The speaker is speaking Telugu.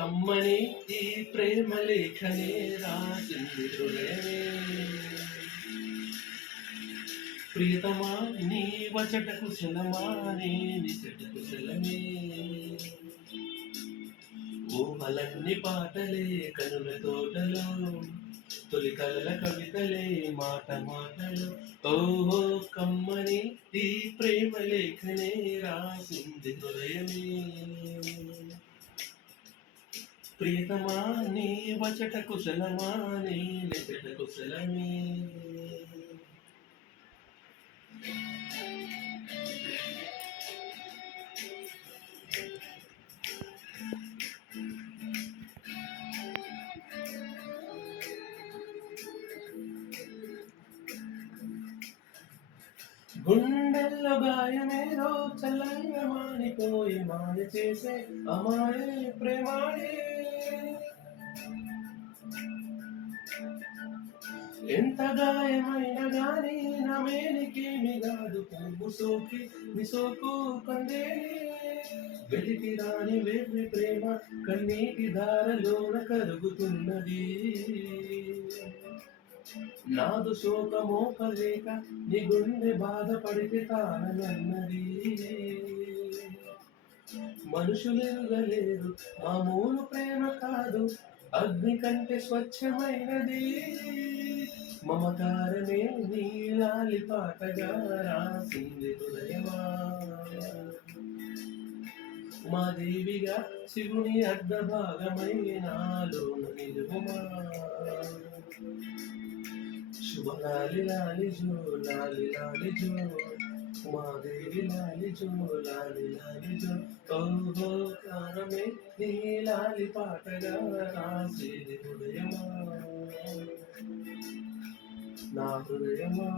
కమ్మని ఈ ప్రేమ లేఖనే రాసింది హృదయమే. ప్రియతమా నీ వచట కుశలమా నీ నిచట కుశలమే. ఊహలన్నీ పాటలే కనుల తోటలో, తొలి కలల కవితలే మాట మాటలు. ఓహో కమ్మని ఈ ప్రేమ లేఖనే రాసింది హృదయమే. ప్రియతమా నీ వచట కుశలమా నీ నిచట కుశలమే. గుండెల్లో గాయమేదో చల్లంగా మానిపోయి మాయ చేసే అమాయే ప్రేమాయే. ఎంత గాయమైనా గాని నా మేనికేమి కాదు, పువ్వు సోకి నీ సోకు కందేనే. వెలికి రాని వేర్ని ప్రేమ కన్నీటి ధారలోన కరుగుతున్నది. నాదు శోకమోపలేక నీ గుండె బాధపడితే తానన్నది. మనుషులెరుగలేరు మామూలు ప్రేమ కాదు, అగ్ని కంటే స్వచ్ఛమైనది. మమకారమే నీలాలి పాటగా రాసింది హృదయమా. మా దేవిగా శివుని అర్ధ భాగమై నాలోన నిలువుమా. శుభ లాలి లాలి జో లాలి లాలి జో, మా దేవి లాలి జో లాలి లాలి జో. ఓహో కారమే నీ లాలి పాటగా రాసేది హృదయమా, నా హృదయమా.